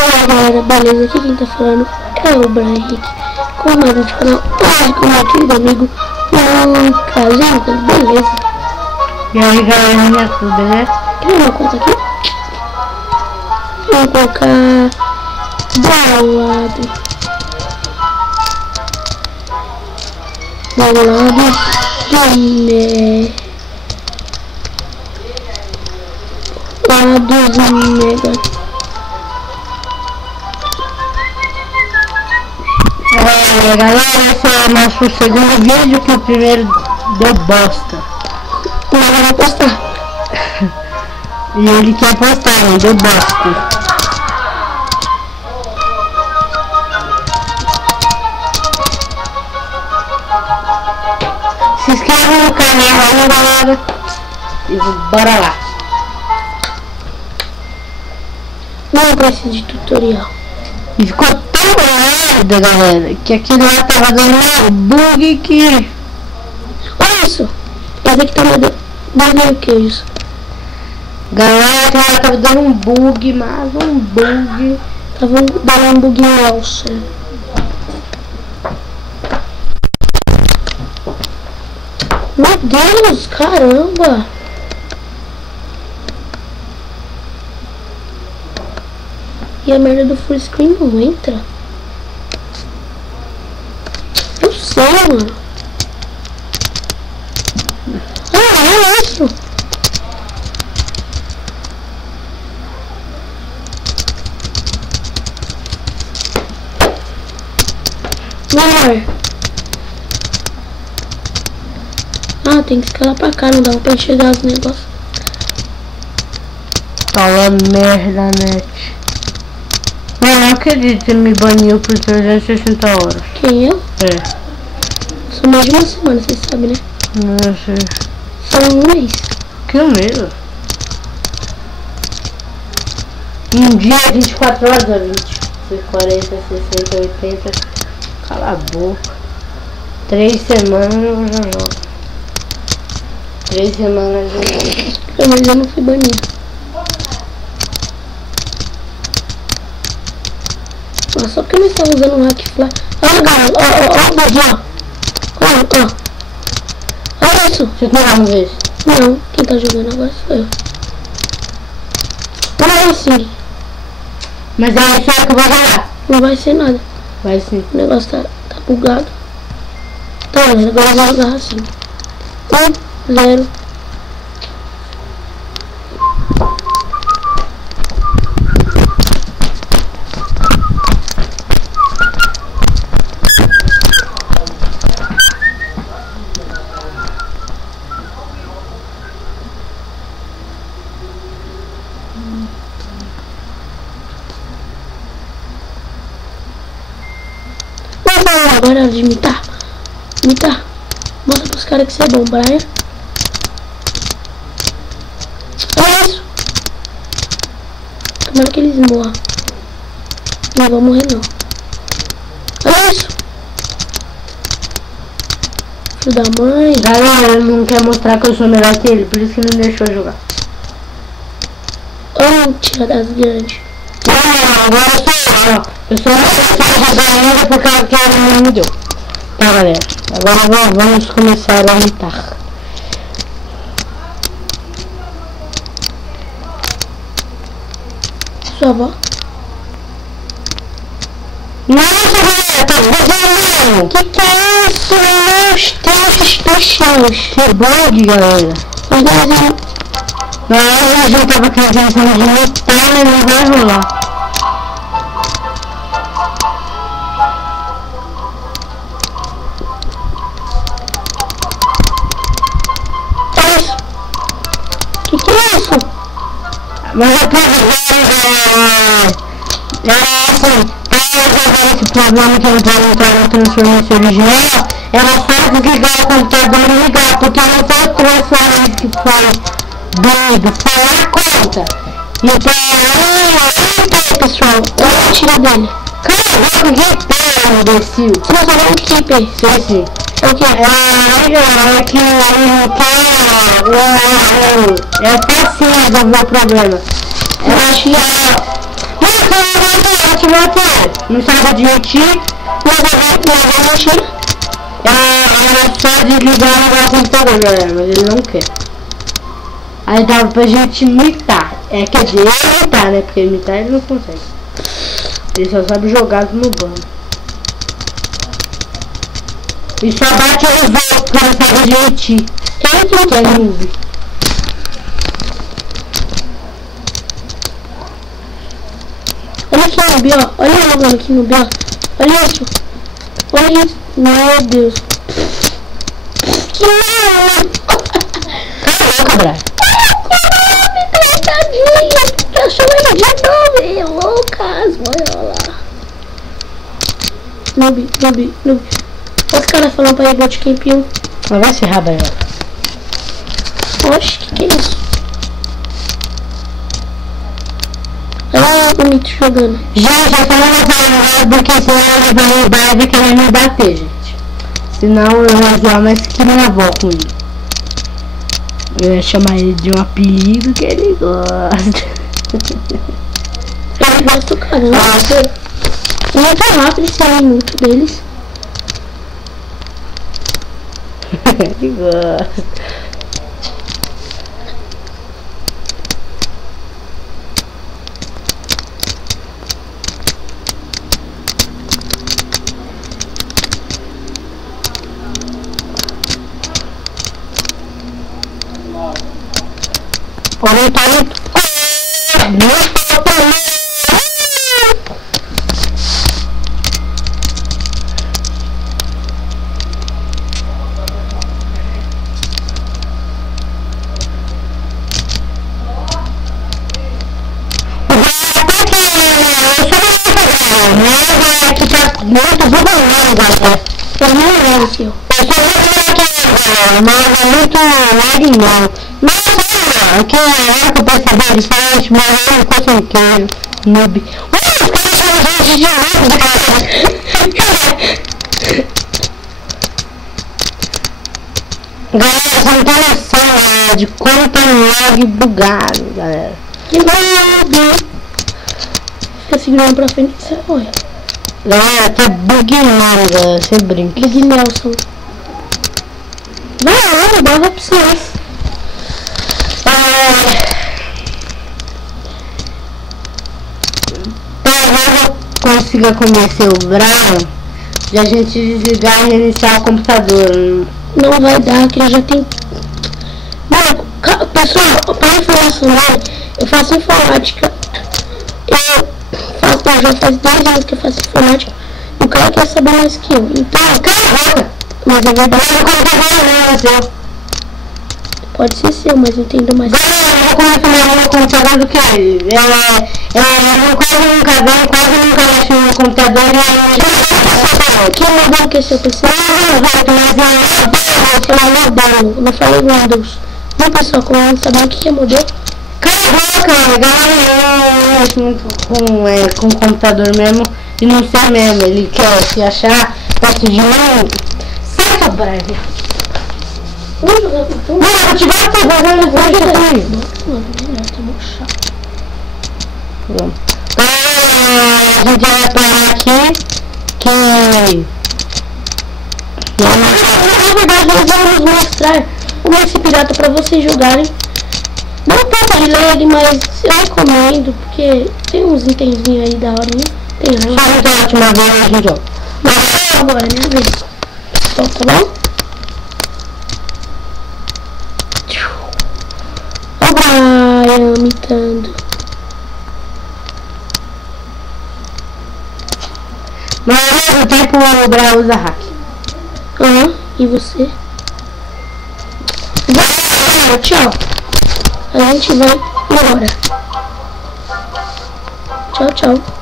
Olá galera, beleza? Aqui quem tá falando é o Brian Henrique, com mais um canal, hoje com meu querido amigo Lucas. Então, beleza? E aí galerinha, tudo beleza? Quer ver uma conta aqui? Vamos colocar balado. Gamer. Lados mega. Galera, esse é o nosso segundo vídeo, que o primeiro deu bosta. Mas eu vou postar. E ele quer postar, né? Deu bosta. Se inscreva no canal aí, galera. E bora lá. Não precisa de tutorial. E ficou tão merda, galera, que aquele lá tava dando um bug que... Olha isso. Esse aqui tá dando o que isso? Galera, aquele lá tava dando um bug, mas um bug. Tava dando um bug Nelson. Meu Deus, caramba. E a merda do full screen não entra. Eu sei, mano. É isso. Melhor. Ah, tem que escalar pra cá, não dá pra enxergar os negócios. Fala merda, net. Eu não acredito que ele me baniu por 360 horas. Quem eu? É. Só mais de uma semana, vocês sabem, né? Não sei. Só um mês. Que medo. Um dia 24 horas a 20. 40, 60, 80. Cala a boca. 3 semanas eu já jogo. 3 semanas eu jogo. Mas eu não fui banido. Mas só porque eu não estava usando um hackfly. Olha, galera, ó o bug, ó. Olha isso. Você tem uma vez? Não, quem tá jogando agora sou eu. Não vai assim. Mas é isso que eu vou jogar. Não vai ser nada. Vai sim. O negócio tá bugado. Tá, galera, agora eu vou jogar assim. 1, 0. Agora é hora de imitar. Mostra pros caras que você é bom, Brian. Olha isso. Tomara que eles morram. Não vão morrer não. Olha isso. Filho da mãe. Galera, ele não quer mostrar que eu sou melhor que ele, por isso que não deixou eu jogar. Olha o tira das grandes. Agora eu sou uma pessoa ainda por causa que ela não me deu. Tá, galera, agora vamos começar a imitar. Sua avó. Nossa, galera, tá fazendo. Que é isso? Meus Que bug, galera. Na hora a gente tava pensando de imitar, mas não vai rolar. Que é isso? Mas eu posso assim, para resolver esse problema que eu não vou entrar na transformação original, era só desligar o computador e ligar, porque não foi o transformador que foi doido, foi a conta. Então, Pessoal, olha a tira dele. cara, que pena, imbecil. Você não sabe o que é IP? Sim. É o que? É que é fácil resolver o problema. Eu acho que te bater. Não sabe admitir. Mas eu não tiro. Era só desligar o computador, galera, mas ele não quer. Aí dava pra gente imitar. Quer dizer, imitar, né? Porque imitar ele não consegue. Ele só sabe jogar no banco. E só bate os outros pra não saber admitir. Que é noob. Olha aqui no B, ó. Olha eu jogando aqui no B, ó. Olha isso. Olha isso. Meu Deus. Que merda. Caraca, Brian. Tadinha. Tá chamando de novo. Lucas. Olha lá. Noob. Os caras falando pra ir bootcamp 1. Mas vai se rabar, Oxe, que é isso? Olha o bonito jogando. Gente, eu falei porque senão ele vai querer me bater, gente. Senão eu vou zoar mais que minha avó com ele. Eu ia chamar ele de um apelido que ele gosta. Eu gosto, caramba. E é tão rápido esse minuto deles. Ele gosta. Olha, tá muito. Muito bugado, galera. Eu não lembro, senhor. Eu só vou falar aqui, mas é muito lag não. Nossa, aqui é que eu percebi, eles falam, mas eu não concentrei. Noob. Os caras chamam a gente de noob, cara. Galera, você não tem noção de como tá um lag bugado, galera. Que noob. Fica segurando pra frente e você morre. Galera, tá bug não, galera, você brinca. Bug Nelson. Vai lá, dava pra você. Talvez eu consiga convencer o Brian de a gente desligar e reiniciar o computador. Não vai dar, que já tem... Mano, pessoal, para informação, né? Eu faço informática. Eu já faz 10 anos que eu faço informática. E o cara quer saber mais que eu. Então, Caraca! mas é verdade. Eu vou comprar seu. Pode ser seu, mas eu entendo mais. Galera, eu vou começar meu computador do que ele. Eu quase nunca mexo no computador e Quem mandou que é seu PC? Não falei Windows. Não, pessoal, como não saber o que é modelo? Caraca, galera, eu mexo muito com o computador mesmo e não sei mesmo. Ele quer se achar perto de mim. Sai, breve. Vamos jogar com tudo? Não, eu te bato, eu vou jogar aí. Tá muito chato. Vamos. A gente vai parar aqui que... Na verdade, nós vamos mostrar o Messi Pirata pra vocês jogarem. Não tanto de lag, mas eu recomendo, porque tem uns itenzinhos aí da hora, né? Tem Só raiva. então a última vez a gente joga. Mas agora, minha vez. Então, tá bom? Ó o Brian imitando. Mas ao mesmo tempo o Brian usa hack. Aham, e você? Tchau. A gente vai embora. Tchau, tchau.